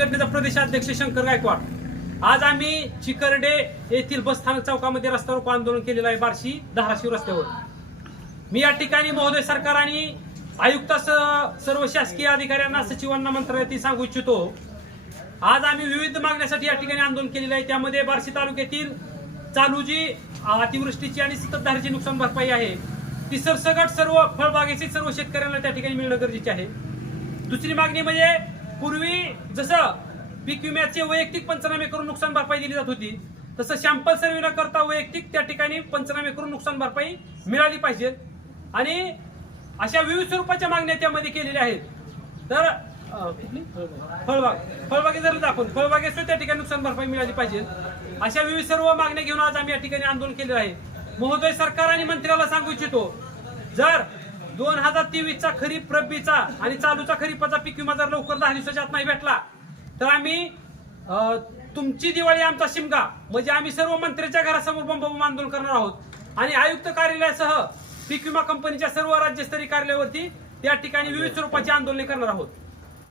संघटनेचा प्रदेशाध्यक्ष शंकर गायकवाड. आज आम्ही चिकरडे येथील बस स्थानक चौकामध्ये रस्ता रोको आंदोलन केलेलं आहे बार्शी धाराशिव रस्त्यावर. मी या ठिकाणी महोदय सरकार आणि आयुक्तासह सर्व शासकीय अधिकाऱ्यांना सचिवांना मंत्रालयातील सांगू इच्छितो. आज आम्ही विविध मागण्यासाठी या ठिकाणी आंदोलन केलेलं आहे. त्यामध्ये बार्शी तालुक्यातील चालू जी अतिवृष्टीची आणि सततधारीची नुकसान भरपाई आहे. ती सरसगट सर्व फळबागेचे सर्व शेतकऱ्यांना त्या ठिकाणी मिळणं गरजेचे आहे. दुसरी मागणी म्हणजे पूर्वी जसं पीक विम्याचे वैयक्तिक पंचनामे करून नुकसान भरपाई दिली जात होती तसं सॅम्पल सर्वे न करता वैयक्तिक त्या ठिकाणी पंचनामे करून नुकसान भरपाई मिळाली पाहिजे. आणि अशा विविध स्वरूपाच्या मागण्या त्यामध्ये केलेल्या आहेत. तर फळबाग फळबागे जर दाखवून फळबागे सुद्धा त्या ठिकाणी नुकसान भरपाई मिळाली पाहिजे. अशा विविध सर्व मागण्या घेऊन आज आम्ही या ठिकाणी आंदोलन केलेलं आहे. महोदय सरकार आणि मंत्र्याला सांगू इच्छितो जर दोन हजार तेवीसचा खरीप रब्बीचा आणि चालूचा खरीपाचा पीक विमा जर लवकर दहा दिवसाच्या आत नाही भेटला तर आम्ही तुमची दिवाळी आमचा शिमगा. म्हणजे आम्ही सर्व मंत्र्याच्या घरासमोर बंब आंदोलन करणार आहोत. आणि आयुक्त कार्यालयासह पीक विमा कंपनीच्या सर्व राज्यस्तरीय कार्यालयावरती त्या ठिकाणी विविध स्वरूपाची आंदोलने करणार आहोत.